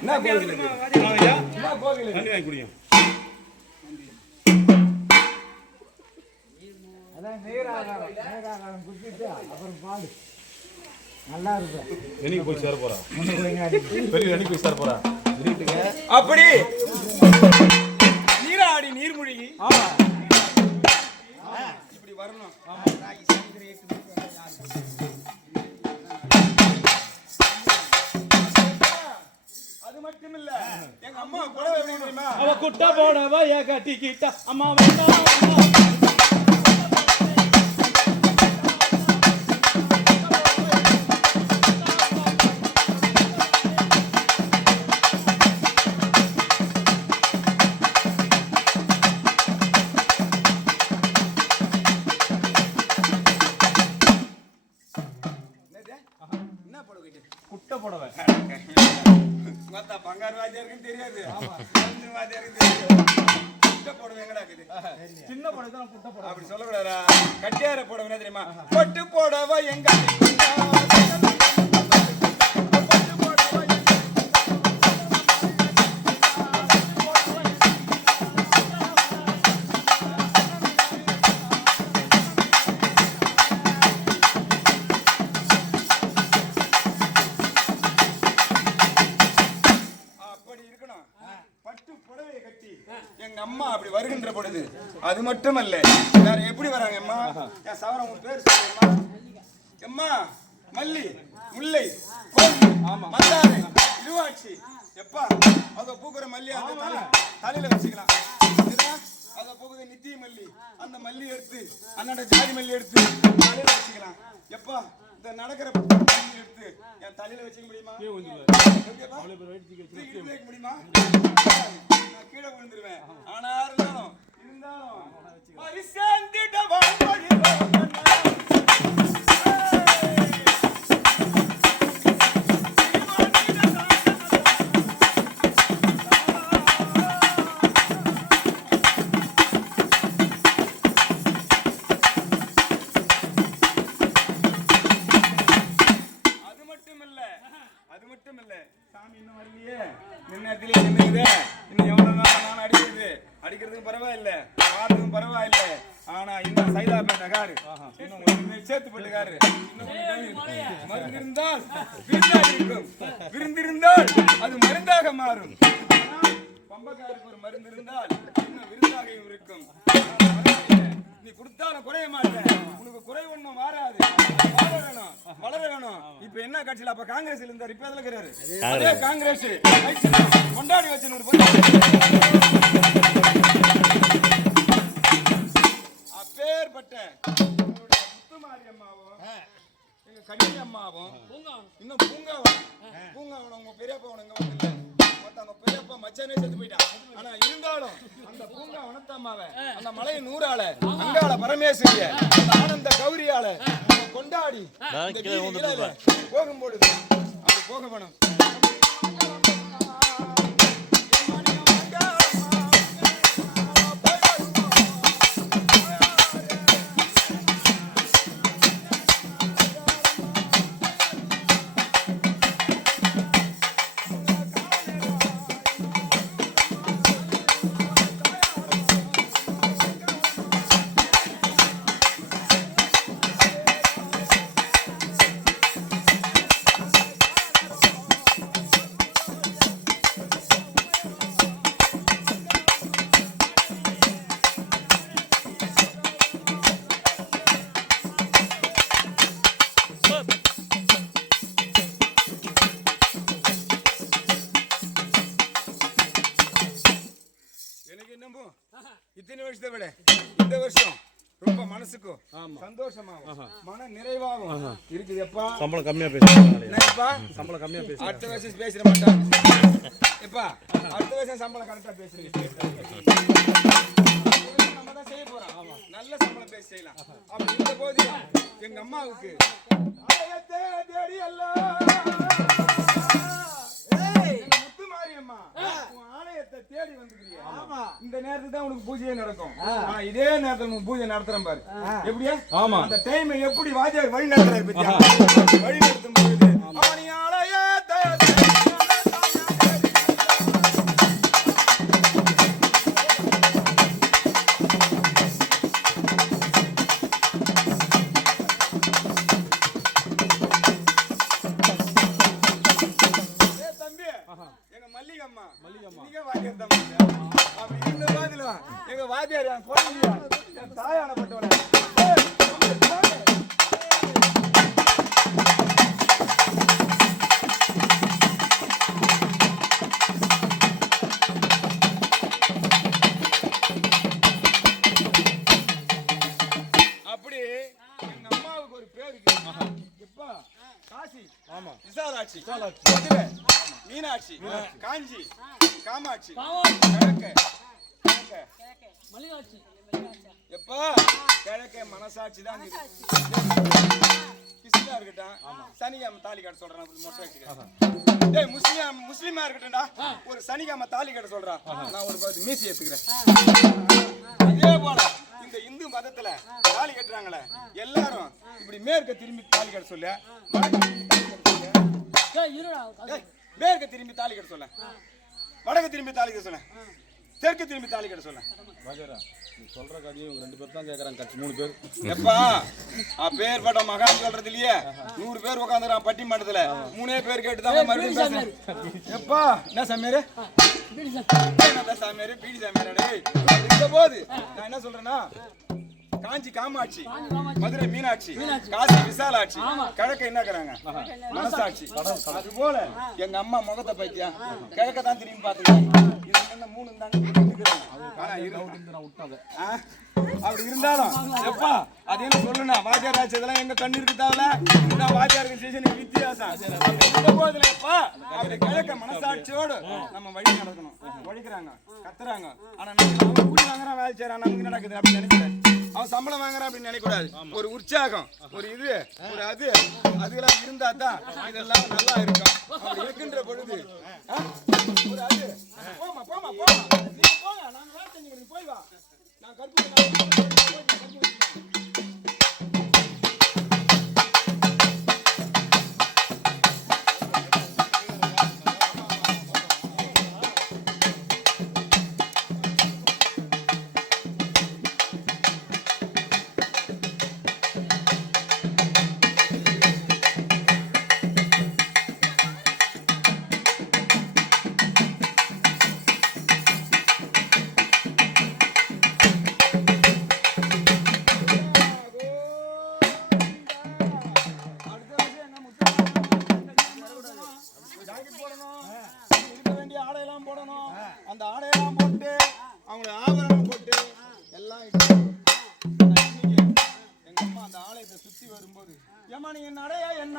என்ன கோவில் என்ன கோவில் தண்ணி வாங்கி குடியும். அதான் நீராகாரம் குடிச்சிட்டு அப்புறம் பால் நல்லா இருக்கும். என்னைக்கு போய் சேர போறா? பெரிய என்னைக்கு போய் சேர போறா? அப்படி நீராடி நீர்மூழ்கி இப்படி வரணும். அது மட்டும் இல்ல, எங்க அம்மா புடவை எப்படி தெரியுமா? அவ குட்ட போடவா ஏ கட்டிக்கிட்ட அம்மா குட்ட போடவை மொத்த பங்காரு வாத்தியாருக்கும் தெரியாது, வாத்தியாருக்கும் தெரியாது. குட்ட போடவை எங்கடா இருக்குது? சின்ன போடவை தான் குட்ட போடவை. அப்படி சொல்லக்கூடாதா? கட்டியார போடவை என்ன தெரியுமா? பட்டு போடவா எங்க எங்க அம்மா அப்படி வருகின்ற பொழுது அது மட்டுமல்ல, வேற எப்படி வராங்க அம்மா? என் சவரம் உன் பேர் சொல்லுமா? அம்மா மல்லி, முல்லை, கோழி, மந்தாரை, இருவாட்சி. எப்பா அத பூக்குற மல்லி அந்த தலையில வச்சுக்கலாம். அத பூக்குற நித்திய மல்லி, அந்த மல்லி எடுத்து அண்ணாட ஜாதி மல்லி எடுத்து தலையில வச்சுக்கலாம். எப்பா இந்த நடக்கிற மல்லி எடுத்து என் தலையில வச்சுக்க முடியுமா? முடியுமா? கீழே விழுந்துருவேன். ஆனா இருந்தாலும் அது மட்டும் இல்ல, சாமி இன்னும் வரலையே, நின்னத்திலே நின்னுக்குதே, இன்னும் எவ்வளவு நான் அடிக்கிறதுக்கு பரவாயில்ல, பாடுறதுக்கும் பரவாயில்ல. ஆனா இன்னும் சைதாப்பேட்டை காரு, இன்னும் சேத்துப்பட்டுக்காரு, மருந்து இருந்தால் விருந்தாடி இருக்கும், விருந்திருந்தால் அது மருந்தாக மாறும். பம்பக்காருக்கு ஒரு மருந்து இருந்தால் இன்னும் விருந்தாகவும் இருக்கும். நீ கொடுத்தாலும் குறைய மாட்டேன், உனக்கு குறை ஒண்ணும் மாறாது. வாழ வேணும், வளர வேணும். இப்ப என்ன கட்சியில? அப்ப காங்கிரஸ் இருந்தார், இப்ப எதுல இருக்கிறாரு? அதே காங்கிரஸ் கொண்டாடி வச்சு அப்பேற்பட்ட முத்துமாரி அம்மாவும் எங்க கண்ணி அம்மாவும் இன்னும் பூங்காவனம் உங்க பெரியப்பா இங்க வந்து அவங்க பெரியப்பா மச்சானே செத்து போயிட்டான். ஆனா இருந்தாலும் அந்த பூங்கா வனத்தம்மாவை, அந்த மலை நூறால, அங்காள பரமேஸ்வரிய, அந்த ஆனந்த கௌரியால கொண்டாடி போகும்பொழுது அப்படி போக வேணும். இத்தனை வருஷத்தை விட இந்த வருஷம் ரொம்ப மனசுக்கும் சந்தோஷமாகும், மன நிறைவாகும் இருக்குது. எப்பா சம்பளம் கம்மியா பேசுறேன், சம்பளம் கம்மியா பேசுறேன். அடுத்த வருஷம் பேசுற மாட்டேன். எப்பா அடுத்த வருஷம் சம்பளம் கரெக்டா பேசுறீங்க. நம்ம தான் செய்ய போறோம், நல்ல சம்பளம் பேசி செய்யலாம். அப்படி இருந்த போது எங்க அம்மாவுக்கு தேடி அல்ல ஆலயத்தை தேடி வந்துக்கிறியா? இந்த நேரத்துக்கு தான் உனக்கு பூஜையே நடக்கும். இதே நேரத்துல உனக்கு பூஜை நடத்துறேன் பாரு. எப்படியா? ஆமா, அந்த டைம் எப்படி வாத்தியார் வழி நடத்துறாரு பத்தியா? வழி நடத்தும் போது அவனி ஆலயத்தை எங்க மல்லிகம்மா மல்லிகம்மா. நீங்க வாத்தியார் தான் பாத்தியா? அப்படி இருந்த பாதிலும் எங்க வாத்தியார் என் குழந்தையா என் தாயானப்பட்டவன அப்படி எங்க அம்மாவுக்கு ஒரு பேர் இருக்கு. எப்பா காசி, ஆமா. விசாலாட்சி, விசாலாட்சி. மதுரை, மீனாட்சி, காஞ்சி, காமாட்சி, கிழக்கு, எப்பா கிழக்கே மனசாட்சி தான் கிருஷ்ணா இருக்கட்டும், சனிக்கிழமை தாலி கட்ட சொல்றான் மொட்டை வச்சுக்கிறேன். டேய் முஸ்லிமா இருக்கட்டும்டா, ஒரு சனிக்கிழமை தாலி கட்ட சொல்றான், நான் ஒரு 10 மீசி ஏத்துக்கிறேன். அதே போல இந்த இந்து மதத்துல தாலி கட்டுறாங்களே எல்லாரும் இப்படி மேற்க திரும்பி தாலி கட்ட சொல்ல, மேற்க திரும்பி தாலி கட்ட சொல்ல, வடக்கு திரும்பி தாலி கட்ட சொல்ல, தெற்கு திரும்பி தாலி கட்ட சொல்ல. ராஜாரா நீ சொல்ற கதையை இவங்க 2 பேர் தான் கேக்குறாங்க, கட்சி 3 பேர். எப்பா அப்பேற்பட்ட மகான் சொல்றது இல்லையே, 100 பேர் உட்காந்துறான் பட்டிமன்றத்துல, 3 பேர் கேட்டுதான் மறுபடியும் பேசுறேன். எப்பா என்ன சாமியாரு, என்ன சாமியாரு, பீடி சாமியாரு இந்த போது நான் என்ன சொல்றேன்னா, காஞ்சி காமாட்சி, மதுரை மீனாட்சி, காசி விசாலாட்சி, கிழக்க என்னக்கிறாங்க மனசாட்சி. அது போல எங்க அம்மா முகத்தை பைத்தியா கிழக்க தான் திரும்பி பாத்துக்கிறேன். இது என்ன 3 தாங்க அப்படி இருந்தாலும் எப்பா அது என்ன சொல்லுனா வாத்தியார் ஆச்சு, இதெல்லாம் எங்க கண்ணு இருக்கு தேவல, நான் வாத்தியாருக்கு சேஷன் வித்தியாசம். இந்த போதுல எப்பா அப்படி கிழக்க மனசாட்சியோடு நம்ம வழி நடக்கணும். வழிக்கிறாங்க கத்துறாங்க, ஆனா நம்ம கூலி வாங்குறான் வேலை செய்யறான், நமக்கு நடக்குது அப்படின்னு நினைக்கிறேன். அவன் சம்பளம் வாங்குறான் அப்படின்னு நினைக்கூடாது. ஒரு உற்சாகம், ஒரு இது, ஒரு அதுக்கெல்லாம் இருந்தா தான் இதெல்லாம் நல்லா இருக்கும். அப்படி இருக்கின்ற பொழுது ஒரு அது போமா போமா போமா நீ போங்க, நான் வேலை செஞ்சுக்கிறேன், போய் வா, நான் கற்பூரம் அந்த ஆடையெல்லாம் போட்டு அவங்களை ஆபரணம் போட்டு எல்லாம் எங்க அம்மா அந்த ஆலயத்தை சுத்தி வரும்போது, ஏமா நீங்க நடையா என்ன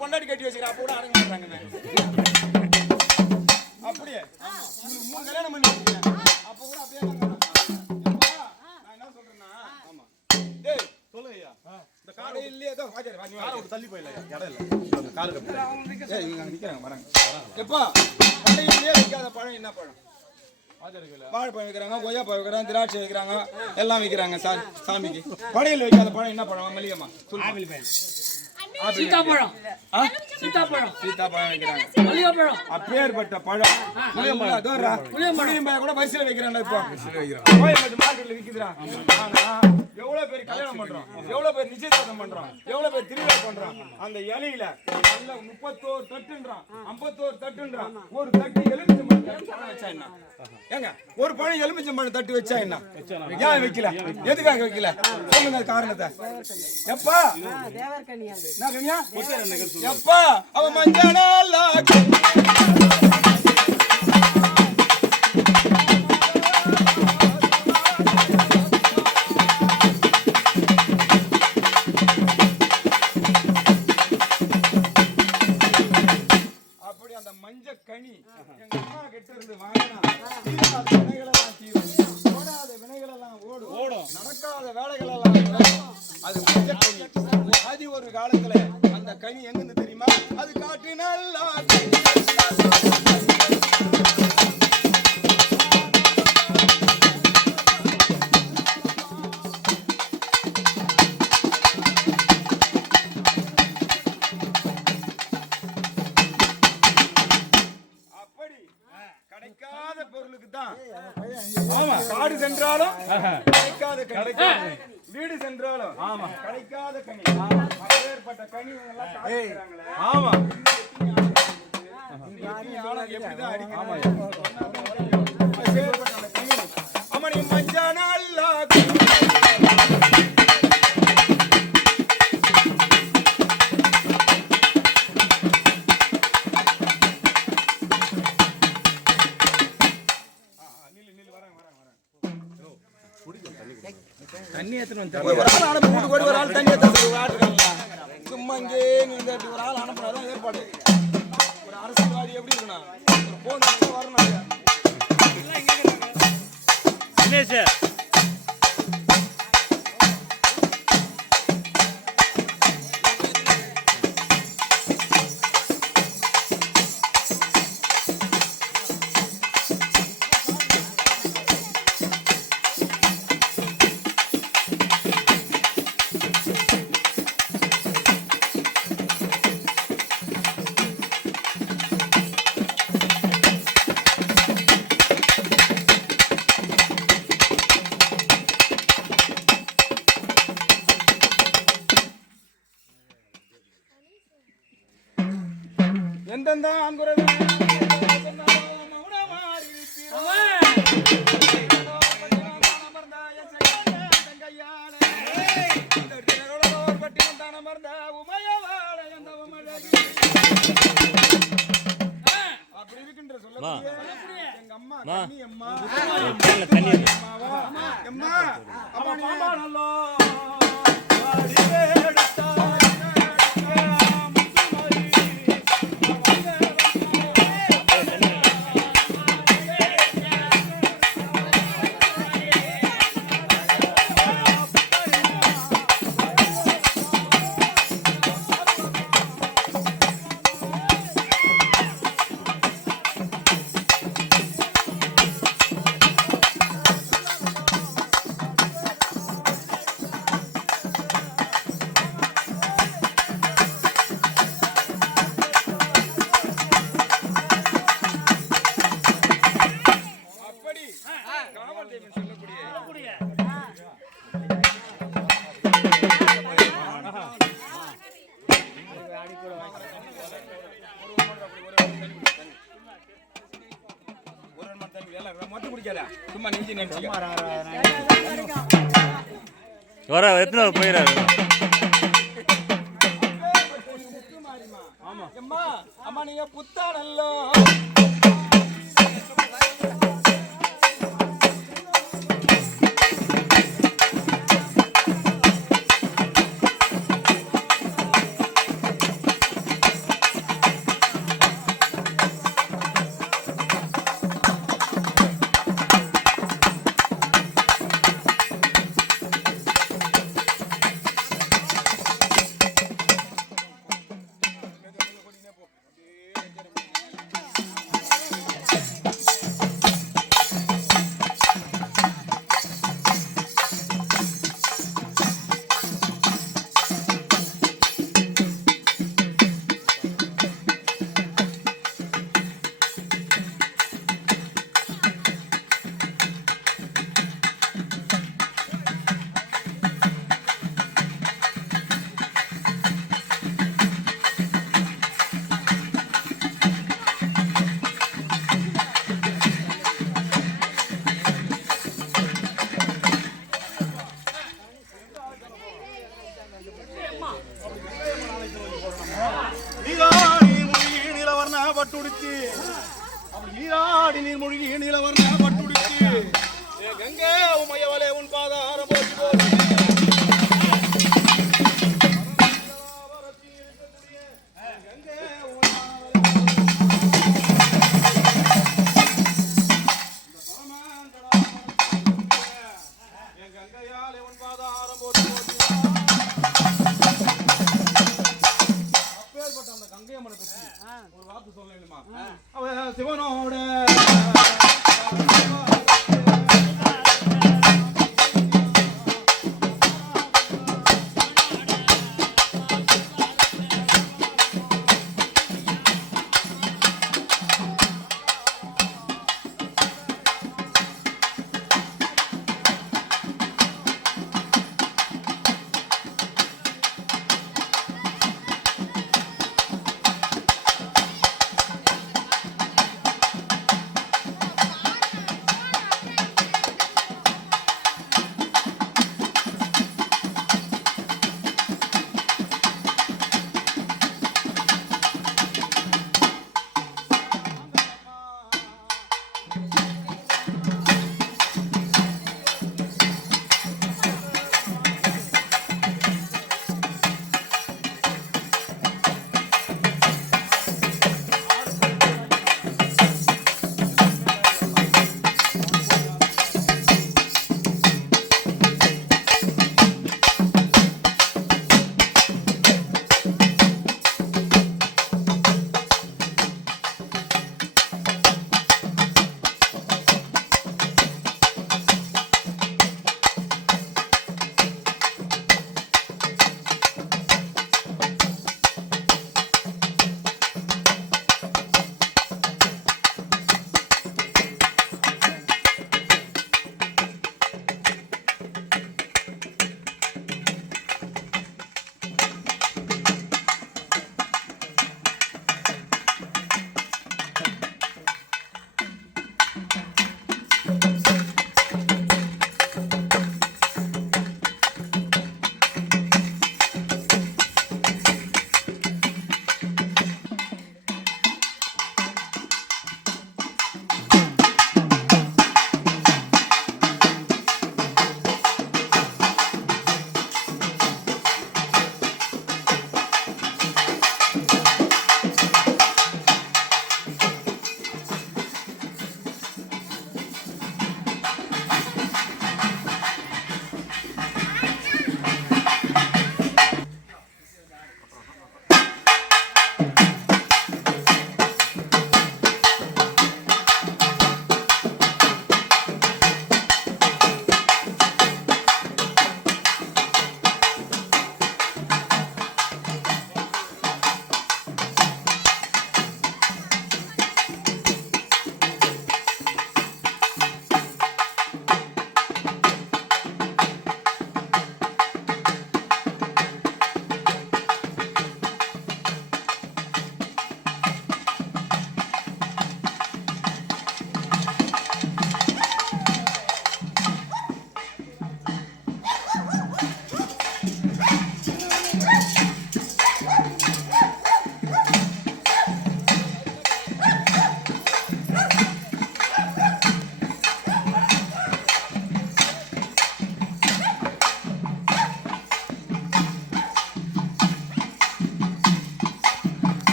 பொண்டாடி கட்டி வச்சுக்கிறா அப்ப கூட அடங்க மாட்டாங்க. அப்படியே 3 கல்யாணம் பண்ணி வச்சுக்கிறேன் அப்ப கூட அப்படியே நான் என்ன சொல்றேன்னா, ஆமா டேய் சொல்லுங்க ஐயா, இந்த காடு இல்லையே ஏதோ வாஜர் வாங்க காரை விட்டு தள்ளி போயில இடம் இல்ல காரு கட்டு ஏய் இங்க நிக்கறாங்க வராங்க. எப்பா கடையிலே வைக்காத பழம் என்ன பழம்? வாழைப்பழம் வைக்கிறாங்க, கொய்யா பழம் வைக்கிறாங்க, திராட்சை வைக்கிறாங்க, எல்லாம் வைக்கிறாங்க சாமிக்கு. படையில் வைக்காத பழம் என்ன பழம் மல்லிகம்மா? சீதாப்பழம் வைக்கிறாங்க. அப்பேற்பட்ட பழம் கூட வரிசையில வைக்கிறாங்க. இப்போ கோயம்பேட்டு மார்க்கெட்ல விக்குதுடா. ஆனா எவ்வளவு பேர் கல்யாணம் பண்றோம், எவ்வளவு பேர் நிச்சயதார்த்தம் பண்றோம், எவ்வளவு பேர் திருவிழா பண்றோம். அந்த இலையில நல்ல 31 தட்டுன்றான், 51 தட்டுன்றான். ஒரு தட்டு எலுமிச்சம்பழம் வச்சா என்ன? ஏங்க ஒரு பழம் எலுமிச்சம்பழம் தட்டு வச்சா என்ன? ஏன் வைக்கல? எதுக்காக வைக்கல? சொல்லுங்க காரணத்தை. எப்பா எப்பா அவ மஞ்சள் அப்படி அந்த மஞ்சள் கனி எங்க அம்மா கிட்ட இருந்து வாங்கினா தீராத வினைகளெல்லாம் தீரும், ஓடாத வினைகளெல்லாம் ஓடும், நடக்காத வேலைகளெல்லாம் நடக்கும். அது மஞ்சள் கனி. ஆதி ஒரு காலத்துல அந்த கனி எங்கிருந்து தெரியுமா? அது காட்டு நல்லா கிடைக்காத பொருளுக்கு தான். ஆமா, காடு சென்றாலும் கிடைக்காத கனி, வீடு சென்றாலும் ஆமா கிடைக்காத கனி. அப்பேற்பட்ட கனி எல்லாம் காட்டுறாங்களே. ஆமா, இந்த ஆளம் எப்படிதான் அடிக்கிறாங்க. அப்பேற்பட்ட கனி அமனி மஞ்சானா தண்ணி ஏத்தணும். ஒரு ஆள் தண்ணி சும்மா இங்கே ஒரு ஆள் அனுப்புனாதான் ஏற்பாடு. ஒரு அரசியல்வாதி எப்படி இருக்கணும், ஒரு போன் வரணும். எந்தெந்த ஆண்குரல் அப்படி இருக்கின்ற சொல்லக்கூடிய எங்க அம்மா கண்ணி அம்மா அம்மா அம்மா நல்லா சும்மா நெஞ்சு நினைச்சு வர எத்தனை போயிடாரு. அம்மா அம்மா நீங்க புத்தானல்லோ பட்டுடுச்சு ஈராடி நீர் மூழ்கி நீலவர்ண பட்டுடுச்சு கங்கே உமையவளே உன் பாதாரம் போச்சு போச்சு கங்கே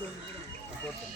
போட்டு